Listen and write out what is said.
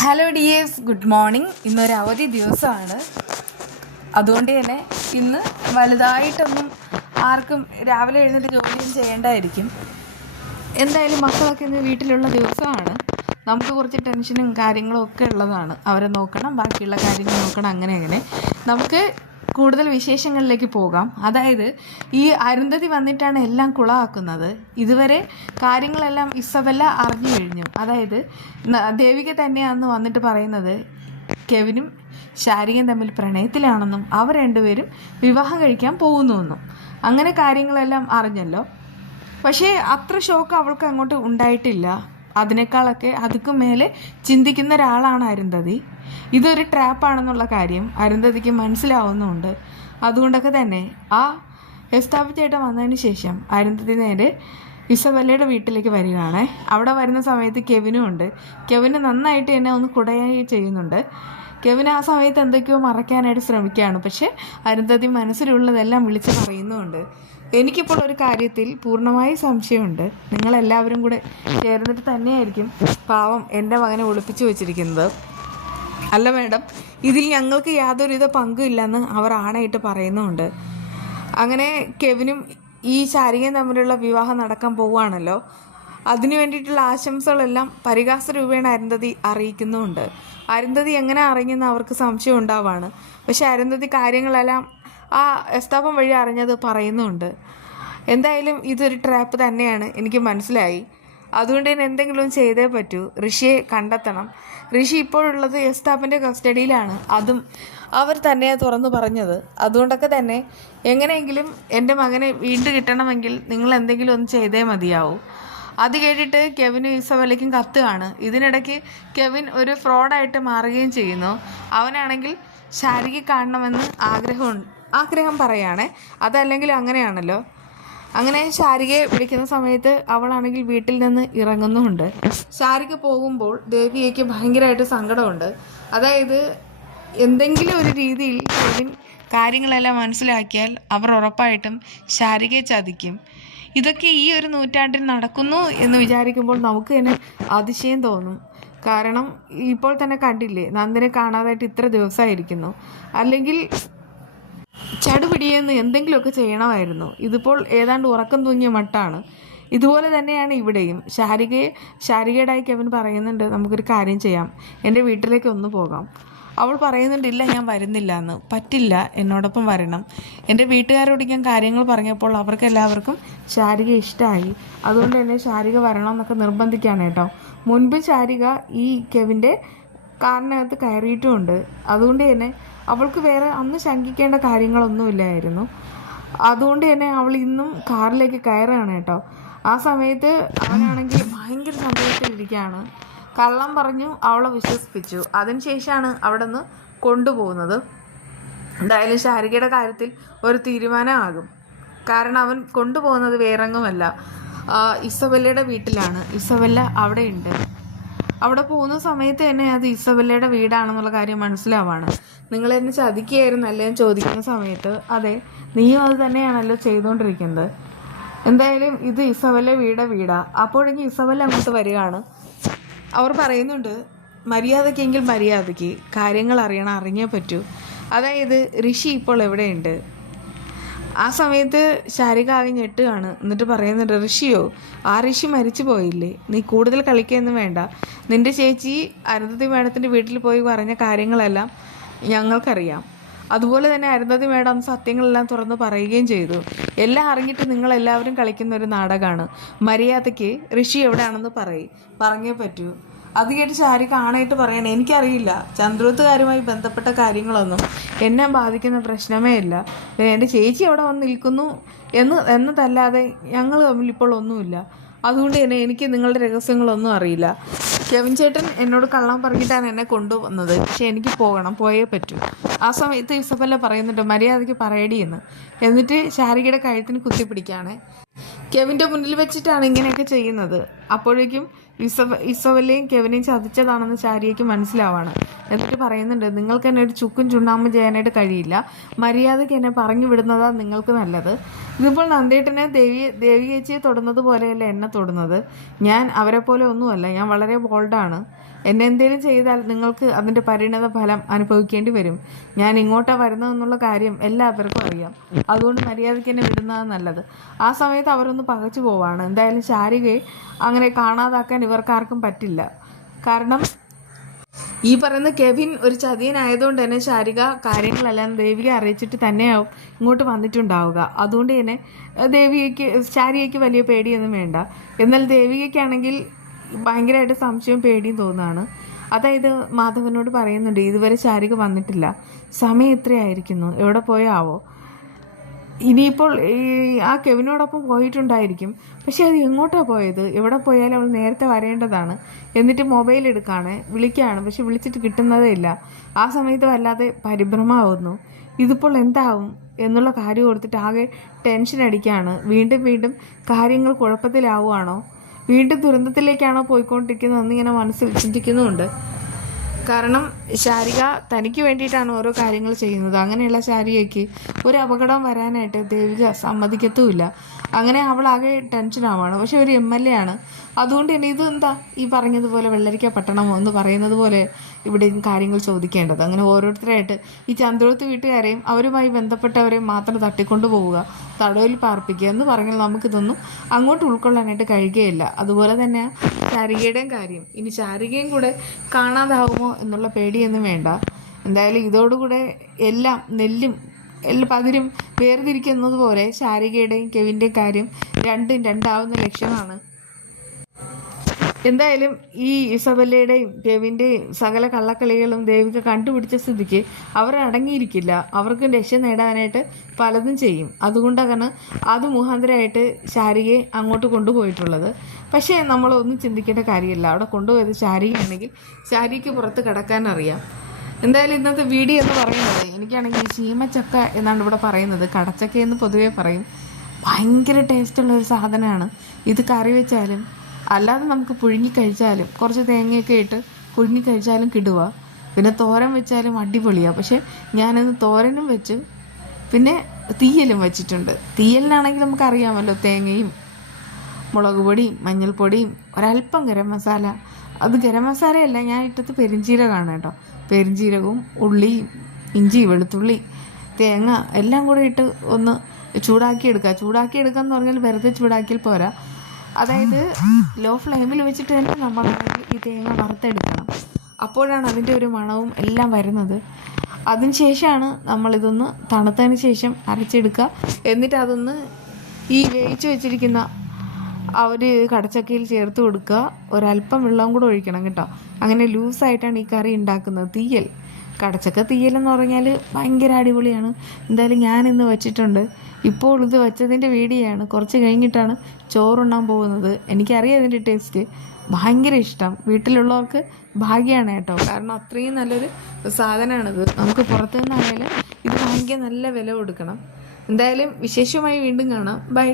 Hello dears, good morning. ഇന്നൊരു അവധി ദിവസമാണ്. അതുകൊണ്ട് തന്നെ ഇന്ന് വലുതായിട്ടൊന്നും ആർക്കും രാവിലെ എഴുന്നേറ്റ് ജോലിയും ചെയ്യേണ്ടായിരിക്കും. എന്തായാലും മക്കളൊക്കെ ഇന്ന് വീട്ടിലുള്ള ദിവസമാണ്. നമുക്ക് കുറച്ച് ടെൻഷനും കാര്യങ്ങളും ഒക്കെ ഉള്ളതാണ്. അവരെ നോക്കണം, ബാക്കിയുള്ള കാര്യങ്ങൾ നോക്കണം, അങ്ങനെ നമുക്ക് കൂടുതൽ വിശേഷങ്ങളിലേക്ക് പോകാം. അതായത് ഈ അരുന്ധതി വന്നിട്ടാണ് എല്ലാം കുളമാക്കുന്നത്. ഇതുവരെ കാര്യങ്ങളെല്ലാം ഇസബെല്ല അറിഞ്ഞു കഴിഞ്ഞു. അതായത് ദേവിക തന്നെയാണെന്ന് വന്നിട്ട് പറയുന്നത് കെവിനും ശാരികയും തമ്മിൽ പ്രണയത്തിലാണെന്നും അവർ രണ്ടുപേരും വിവാഹം കഴിക്കാൻ പോകുന്നുവെന്നും അങ്ങനെ കാര്യങ്ങളെല്ലാം അറിഞ്ഞല്ലോ. പക്ഷേ അത്ര ഷോക്ക് അവൾക്ക് അങ്ങോട്ട് ഉണ്ടായിട്ടില്ല. അതിനേക്കാളൊക്കെ അതുക്കും മേലെ ചിന്തിക്കുന്ന ഒരാളാണ് അരുന്ധതി. ഇതൊരു ട്രാപ്പാണെന്നുള്ള കാര്യം അരുന്ധതിക്ക് മനസ്സിലാവുന്നുണ്ട്. അതുകൊണ്ടൊക്കെ തന്നെ ആ എസ്താബ് ചേട്ടൻ വന്നതിന് ശേഷം അരുന്ധതി നേരെ ഇസബെല്ലയുടെ വീട്ടിലേക്ക് വരികയാണ്. അവിടെ വരുന്ന സമയത്ത് കെവിനും ഉണ്ട്. കെവിന് നന്നായിട്ട് എന്നെ ഒന്ന് കുടയായി ചെയ്യുന്നുണ്ട്. കെവിൻ ആ സമയത്ത് എന്തൊക്കെയോ മറയ്ക്കാനായിട്ട് ശ്രമിക്കുകയാണ്. പക്ഷേ അരുന്ധതി മനസ്സിലുള്ളതെല്ലാം വിളിച്ച് പറയുന്നുമുണ്ട്. എനിക്കിപ്പോൾ ഒരു കാര്യത്തിൽ പൂർണ്ണമായി സംശയമുണ്ട്. നിങ്ങളെല്ലാവരും കൂടെ ചേർന്നിട്ട് തന്നെയായിരിക്കും പാവം എൻ്റെ മകനെ ഒളിപ്പിച്ചു വെച്ചിരിക്കുന്നത്. അല്ല മേഡം, ഇതിൽ ഞങ്ങൾക്ക് യാതൊരുവിധ പങ്കുമില്ലെന്ന് അവർ ആണയിട്ട് പറയുന്നുമുണ്ട്. അങ്ങനെ കെവിനും ഈ ശാരികയും തമ്മിലുള്ള വിവാഹം നടക്കാൻ പോവുകയാണല്ലോ. അതിനു വേണ്ടിയിട്ടുള്ള ആശംസകളെല്ലാം പരിഹാസ രൂപേണ അരുന്ധതി അറിയിക്കുന്നുമുണ്ട്. അരുന്ധതി എങ്ങനെ അറിഞ്ഞെന്ന് അവർക്ക് സംശയം ഉണ്ടാവുകയാണ്. പക്ഷെ അരുന്ധതി കാര്യങ്ങളെല്ലാം ആ എസ്താപം വഴി അറിഞ്ഞത് പറയുന്നുമുണ്ട്. എന്തായാലും ഇതൊരു ട്രാപ്പ് തന്നെയാണ്, എനിക്ക് മനസ്സിലായി. അതുകൊണ്ട് തന്നെ എന്തെങ്കിലും ചെയ്തേ പറ്റൂ. ഋഷിയെ കണ്ടെത്തണം. ഋഷി ഇപ്പോഴുള്ളത് എസ്താപ്പിൻ്റെ കസ്റ്റഡിയിലാണ്. അതും അവർ തന്നെയാണ് തുറന്നു പറഞ്ഞത്. അതുകൊണ്ടൊക്കെ തന്നെ എങ്ങനെയെങ്കിലും എൻ്റെ മകനെ വീണ്ടും കിട്ടണമെങ്കിൽ നിങ്ങൾ എന്തെങ്കിലും ഒന്ന് ചെയ്തേ മതിയാവൂ. അത് കേട്ടിട്ട് കെവിനും ഇസബെല്ലയ്ക്കും കത്തുകയാണ്. ഇതിനിടയ്ക്ക് കെവിൻ ഒരു ഫ്രോഡായിട്ട് മാറുകയും ചെയ്യുന്നു. അവനാണെങ്കിൽ ശാരികയെ കാണണമെന്ന് ആഗ്രഹം പറയുകയാണേ. അതല്ലെങ്കിൽ അങ്ങനെയാണല്ലോ. അങ്ങനെ ശാരികയെ വിളിക്കുന്ന സമയത്ത് അവളാണെങ്കിൽ വീട്ടിൽ നിന്ന് ഇറങ്ങുന്നുമുണ്ട്. ശാരിക പോകുമ്പോൾ ദേവികയ്ക്ക് ഭയങ്കരമായിട്ട് സങ്കടമുണ്ട്. അതായത് എന്തെങ്കിലും ഒരു രീതിയിൽ കെവിൻ കാര്യങ്ങളെല്ലാം മനസ്സിലാക്കിയാൽ അവർ ഉറപ്പായിട്ടും ശാരികയെ ചതിക്കും. ഇതൊക്കെ ഈ ഒരു നൂറ്റാണ്ടിൽ നടക്കുന്നു എന്ന് വിചാരിക്കുമ്പോൾ നമുക്ക് തന്നെ അതിശയം തോന്നും. കാരണം ഇപ്പോൾ തന്നെ കണ്ടില്ലേ, നന്ദിനെ കാണാതായിട്ട് ഇത്ര ദിവസമായിരിക്കുന്നു. അല്ലെങ്കിൽ ചടുപിടിയെന്ന് എന്തെങ്കിലുമൊക്കെ ചെയ്യണമായിരുന്നു. ഇതിപ്പോൾ ഏതാണ്ട് ഉറക്കം തൂങ്ങിയ മട്ടാണ്. ഇതുപോലെ തന്നെയാണ് ഇവിടെയും. ശാരികയുടെയായി കെവിൻ പറയുന്നുണ്ട്, നമുക്കൊരു കാര്യം ചെയ്യാം, എൻ്റെ വീട്ടിലേക്ക് ഒന്ന് പോകാം. അവൾ പറയുന്നുണ്ട്, ഇല്ല ഞാൻ വരുന്നില്ല എന്ന്. പറ്റില്ല, എന്നോടൊപ്പം വരണം. എൻ്റെ വീട്ടുകാരോട് ഞാൻ കാര്യങ്ങൾ പറഞ്ഞപ്പോൾ അവർക്കെല്ലാവർക്കും ശാരിക ഇഷ്ടമായി. അതുകൊണ്ട് തന്നെ ശാരിക വരണം എന്നൊക്കെ നിർബന്ധിക്കുകയാണ് കേട്ടോ. മുൻപ് ശാരിക ഈ കെവിൻ്റെ കാറിനകത്ത് കയറിയിട്ടുമുണ്ട്. അതുകൊണ്ട് തന്നെ അവൾക്ക് വേറെ അന്ന് ശങ്കിക്കേണ്ട കാര്യങ്ങളൊന്നുമില്ലായിരുന്നു. അതുകൊണ്ട് തന്നെ അവൾ ഇന്നും കാറിലേക്ക് കയറുകയാണ് കേട്ടോ. ആ സമയത്ത് അവനാണെങ്കിൽ ഭയങ്കര സന്തോഷത്തിലിരിക്കുകയാണ്. കള്ളം പറഞ്ഞു അവളെ വിശ്വസിപ്പിച്ചു. അതിനുശേഷമാണ് അവിടെ നിന്ന് കൊണ്ടുപോകുന്നത്. എന്തായാലും ശാരികയുടെ കാര്യത്തിൽ ഒരു തീരുമാനമാകും. കാരണം അവൻ കൊണ്ടുപോകുന്നത് വേറെങ്ങുമല്ല, ഇസബെല്ലയുടെ വീട്ടിലാണ്. ഇസബെല്ല അവിടെയുണ്ട്. അവിടെ പോകുന്ന സമയത്ത് തന്നെ അത് ഇസബെല്ലയുടെ വീടാണെന്നുള്ള കാര്യം മനസ്സിലാവാണ്. നിങ്ങളെന്നെ ചതിക്കുകയായിരുന്നല്ലേ എന്ന് ചോദിക്കുന്ന സമയത്ത് അതെ, നീയും അത് തന്നെയാണല്ലോ ചെയ്തുകൊണ്ടിരിക്കുന്നത്. എന്തായാലും ഇത് ഇസബെല്ല വീടാ. അപ്പോഴെങ്കിൽ ഇസബെല്ല അങ്ങോട്ട് വരികയാണ്. അവർ പറയുന്നുണ്ട്, മര്യാദയ്ക്കെങ്കിൽ മര്യാദയ്ക്ക് കാര്യങ്ങൾ അറിഞ്ഞേ പറ്റൂ. അതായത് ഋഷി ഇപ്പോൾ എവിടെയുണ്ട്. ആ സമയത്ത് ശാരിക ആകെ ഞെട്ടുകയാണ്. എന്നിട്ട് പറയുന്നുണ്ട്, ഋഷിയോ? ആ ഋഷി മരിച്ചു പോയില്ലേ? നീ കൂടുതൽ കളിക്കുകയൊന്നും വേണ്ട. നിൻ്റെ ചേച്ചി അരുന്ധതി മേഡത്തിൻ്റെ വീട്ടിൽ പോയി പറഞ്ഞ കാര്യങ്ങളെല്ലാം ഞങ്ങൾക്കറിയാം. അതുപോലെ തന്നെ അരുന്ധതി മേഡം സത്യങ്ങളെല്ലാം തുറന്ന് പറയുകയും ചെയ്തു. എല്ലാം അറിഞ്ഞിട്ട് നിങ്ങളെല്ലാവരും കളിക്കുന്ന ഒരു നാടകമാണ്. മര്യാദയ്ക്ക് ഋഷി എവിടെയാണെന്ന് പറഞ്ഞേ പറ്റൂ. അത് കേട്ട് ശാരിക ആണായിട്ട് പറയണേ, എനിക്കറിയില്ല, ചന്ദ്രോത്തുകാരുമായി ബന്ധപ്പെട്ട കാര്യങ്ങളൊന്നും എന്നെ ബാധിക്കുന്ന പ്രശ്നമേ ഇല്ല. എൻ്റെ ചേച്ചി അവിടെ വന്ന് നിൽക്കുന്നു എന്നതല്ലാതെ ഞങ്ങൾ തമ്മിൽ ഇപ്പോൾ ഒന്നുമില്ല. അതുകൊണ്ട് തന്നെ എനിക്ക് നിങ്ങളുടെ രഹസ്യങ്ങളൊന്നും അറിയില്ല. കെവിൻ ചേട്ടൻ എന്നോട് കള്ളം പറഞ്ഞിട്ടാണ് എന്നെ കൊണ്ടുവന്നത്. പക്ഷെ എനിക്ക് പോയേ പറ്റൂ. ആ സമയത്ത് ഇസബെല്ല പറയുന്നുണ്ട്, മര്യാദയ്ക്ക് പറയടി എന്ന്. എന്നിട്ട് ശാരികയുടെ കഴുത്തിന് കുത്തിപ്പിടിക്കുകയാണ്. കെവിൻ്റെ മുന്നിൽ വെച്ചിട്ടാണ് ഇങ്ങനെയൊക്കെ ചെയ്യുന്നത്. അപ്പോഴേക്കും ഇസബെല്ലയും കെവിനെയും ചതിച്ചതാണെന്ന് ശാരികയ്ക്ക് മനസ്സിലാവാണ്. എന്നിട്ട് പറയുന്നുണ്ട്, നിങ്ങൾക്ക് എന്നെ ഒരു ചുക്കും ചുണ്ണാമ്പും ചെയ്യാനായിട്ട് കഴിയില്ല. മര്യാദയ്ക്ക് എന്നെ പറഞ്ഞു വിടുന്നതാണ് നിങ്ങൾക്ക് നല്ലത്. ഇതിപ്പോൾ നന്ദേട്ടനെ ദേവി ചേച്ചിയെ തൊടുന്നത് പോലെയല്ല എന്നെ തൊടുന്നത്. ഞാൻ അവരെ പോലെ ഒന്നുമല്ല. ഞാൻ വളരെ ബോൾഡാണ്. എന്നെ എന്തെങ്കിലും ചെയ്താൽ നിങ്ങൾക്ക് അതിൻ്റെ പരിണത ഫലം അനുഭവിക്കേണ്ടി വരും. ഞാൻ ഇങ്ങോട്ടാണ് വരുന്നതെന്നുള്ള കാര്യം എല്ലാവർക്കും അറിയാം. അതുകൊണ്ട് മര്യാദയ്ക്ക് എന്നെ വിടുന്നതാണ് നല്ലത്. ആ സമയത്ത് അവരൊന്ന് പകച്ചു പോവാണ്. എന്തായാലും ശാരികയെ അങ്ങനെ കാണാതാക്കാൻ ഇവർക്കാർക്കും പറ്റില്ല. കാരണം ഈ പറയുന്ന കെവിൻ ഒരു ചതിയനായതുകൊണ്ട് തന്നെ ശാരിക കാര്യങ്ങളെല്ലാം ദേവികയെ അറിയിച്ചിട്ട് തന്നെയാവും ഇങ്ങോട്ട് വന്നിട്ടുണ്ടാവുക. അതുകൊണ്ട് തന്നെ ശാരികയ്ക്ക് വലിയ പേടിയൊന്നും വേണ്ട. എന്നാൽ ദേവികയ്ക്കാണെങ്കിൽ ഭയങ്കരമായിട്ട് സംശയവും പേടിയും തോന്നുകയാണ്. അതായത് മാധവനോട് പറയുന്നുണ്ട്, ഇതുവരെ ശാരിക വന്നിട്ടില്ല, സമയം ഇത്രയായിരിക്കുന്നു, എവിടെ പോയാവോ. ഇനിയിപ്പോൾ ആ കെവിനോടൊപ്പം പോയിട്ടുണ്ടായിരിക്കും. പക്ഷെ അത് എങ്ങോട്ടാണ് പോയത്? എവിടെ പോയാലും അവൾ നേരത്തെ വരേണ്ടതാണ്. എന്നിട്ട് മൊബൈൽ എടുക്കുകയാണ്, വിളിക്കുകയാണ്, പക്ഷെ വിളിച്ചിട്ട് കിട്ടുന്നതേ ഇല്ല. ആ സമയത്ത് വല്ലാതെ പരിഭ്രമമാവുന്നു. ഇതിപ്പോൾ എന്താവും എന്നുള്ള കാര്യം ഓർത്തിട്ട് ആകെ ടെൻഷൻ അടിക്കുകയാണ്. വീണ്ടും വീണ്ടും കാര്യങ്ങൾ കുഴപ്പത്തിലാവുകയാണോ, വീണ്ടും ദുരന്തത്തിലേക്കാണോ പോയിക്കൊണ്ടിരിക്കുന്നതെന്ന് ഇങ്ങനെ മനസ്സിൽ ചിന്തിക്കുന്നുമുണ്ട്. കാരണം ശാരിക തനിക്ക് വേണ്ടിയിട്ടാണ് ഓരോ കാര്യങ്ങൾ ചെയ്യുന്നത്. അങ്ങനെയുള്ള ശാരികയ്ക്ക് ഒരു അപകടം വരാനായിട്ട് ദേവിക സമ്മതിക്കത്തുമില്ല. അങ്ങനെ അവളാകെ ടെൻഷനാവാണ്. പക്ഷെ ഒരു MLA ആണ്. അതുകൊണ്ട് തന്നെ ഇതെന്താ ഈ പറഞ്ഞതുപോലെ വെള്ളരിക്ക പട്ടണമോ എന്ന് പറയുന്നത് പോലെ ഇവിടെ കാര്യങ്ങൾ ചോദിക്കേണ്ടത്. അങ്ങനെ ഓരോരുത്തരായിട്ട് ഈ ചന്ദ്രോത്ത് വീട്ടുകാരെയും അവരുമായി ബന്ധപ്പെട്ടവരെയും മാത്രം തട്ടിക്കൊണ്ടു പോവുക, തടവിൽ പാർപ്പിക്കുക എന്ന് പറഞ്ഞാൽ നമുക്കിതൊന്നും അങ്ങോട്ട് ഉൾക്കൊള്ളാനായിട്ട് കഴിയുകയില്ല. അതുപോലെ തന്നെ ശാരികയുടെയും കാര്യം, ഇനി ശാരികയും കൂടെ കാണാതാവുമോ എന്നുള്ള പേടിയൊന്നും വേണ്ട. എന്തായാലും ഇതോടുകൂടെ എല്ലാം നെല്ലും പതിരും വേർതിരിക്കുന്നത് പോലെ ശാരികയുടെയും കെവിൻ്റെയും കാര്യം രണ്ടും രണ്ടാവുന്ന ലക്ഷ്യമാണ്. എന്തായാലും ഈ ഇസബല്ലയുടെയും കെവിൻ്റെയും സകല കള്ളക്കളികളും ദേവിക കണ്ടുപിടിച്ച സ്ഥിതിക്ക് അവർ അടങ്ങിയിരിക്കില്ല. അവർക്ക് രക്ഷ നേടാനായിട്ട് പലതും ചെയ്യും. അതുകൊണ്ടാണ് അത് മുഖാന്തരമായിട്ട് ശാരികയെ അങ്ങോട്ട് കൊണ്ടുപോയിട്ടുള്ളത്. പക്ഷേ നമ്മളൊന്നും ചിന്തിക്കേണ്ട കാര്യമില്ല. അവിടെ കൊണ്ടുപോയത് ശാരികയാണെങ്കിൽ ശാരികയ്ക്ക് പുറത്ത് കിടക്കാനറിയാം. എന്തായാലും ഇന്നത്തെ വീഡിയോ എന്ന് പറയുന്നത്, എനിക്കാണെങ്കിൽ ചീമച്ചക്ക എന്നാണ് ഇവിടെ പറയുന്നത്, കടച്ചക്ക എന്ന് പൊതുവേ പറയും. ഭയങ്കര ടേസ്റ്റുള്ളൊരു സാധനമാണ്. ഇത് കറി വെച്ചാലും അല്ലാതെ നമുക്ക് പുഴുങ്ങി കഴിച്ചാലും, കുറച്ച് തേങ്ങയൊക്കെ ഇട്ട് പുഴുങ്ങി കഴിച്ചാലും കിടുക. പിന്നെ തോരൻ വെച്ചാലും അടിപൊളിയാണ്. പക്ഷേ ഞാനത് തോരനും വെച്ച് പിന്നെ തീയലും വെച്ചിട്ടുണ്ട്. തീയലിനാണെങ്കിൽ നമുക്കറിയാമല്ലോ, തേങ്ങയും മുളക് പൊടിയും മഞ്ഞൾപ്പൊടിയും ഒരല്പം ഗരം മസാല. അത് ഗരം മസാലയല്ല, ഞാൻ ഇട്ടത് പെരിഞ്ചീരകമാണ് കേട്ടോ. പെരിഞ്ചീരകവും ഉള്ളിയും ഇഞ്ചി വെളുത്തുള്ളി തേങ്ങ എല്ലാം കൂടെ ഇട്ട് ഒന്ന് ചൂടാക്കിയെടുക്കുക എന്ന് പറഞ്ഞാൽ വെറുതെ ചൂടാക്കിയാൽ പോരാ. അതായത് ലോ ഫ്ലെയിമിൽ വെച്ചിട്ട് തന്നെ നമ്മളാണെങ്കിൽ ഈ തേങ്ങ വറുത്തെടുക്കണം. അപ്പോഴാണ് അതിൻ്റെ ഒരു മണവും എല്ലാം വരുന്നത്. അതിന് ശേഷമാണ് നമ്മളിതൊന്ന് തണുത്തതിന് ശേഷം അരച്ചെടുക്കുക. എന്നിട്ട് അതൊന്ന് ഈ വേവിച്ച് വെച്ചിരിക്കുന്ന ആ ഒരു കടച്ചക്കയിൽ ചേർത്ത് കൊടുക്കുക. ഒരല്പം വെള്ളം കൂടെ ഒഴിക്കണം കേട്ടോ. അങ്ങനെ ലൂസായിട്ടാണ് ഈ കറി ഉണ്ടാക്കുന്നത്. തീയൽ, കടച്ചക്ക തീയലെന്ന് പറഞ്ഞാൽ ഭയങ്കര അടിപൊളിയാണ്. എന്തായാലും ഞാനിന്ന് വെച്ചിട്ടുണ്ട്. ഇപ്പോൾ ഇത് വെച്ചതിൻ്റെ വീഡിയോയാണ്. കുറച്ച് കഴിഞ്ഞിട്ടാണ് ചോറുണ്ണാൻ പോകുന്നത്. എനിക്കറിയാം ഇതിൻ്റെ ടേസ്റ്റ്, ഭയങ്കര ഇഷ്ടം. വീട്ടിലുള്ളവർക്ക് ഭാഗ്യമാണ് കേട്ടോ. കാരണം അത്രയും നല്ലൊരു സാധനമാണിത്. നമുക്ക് പുറത്തു നിന്നായാലും ഇത് ഭയങ്കര നല്ല വില കൊടുക്കണം. എന്തായാലും വിശേഷമായി വീണ്ടും കാണാം. ബൈ.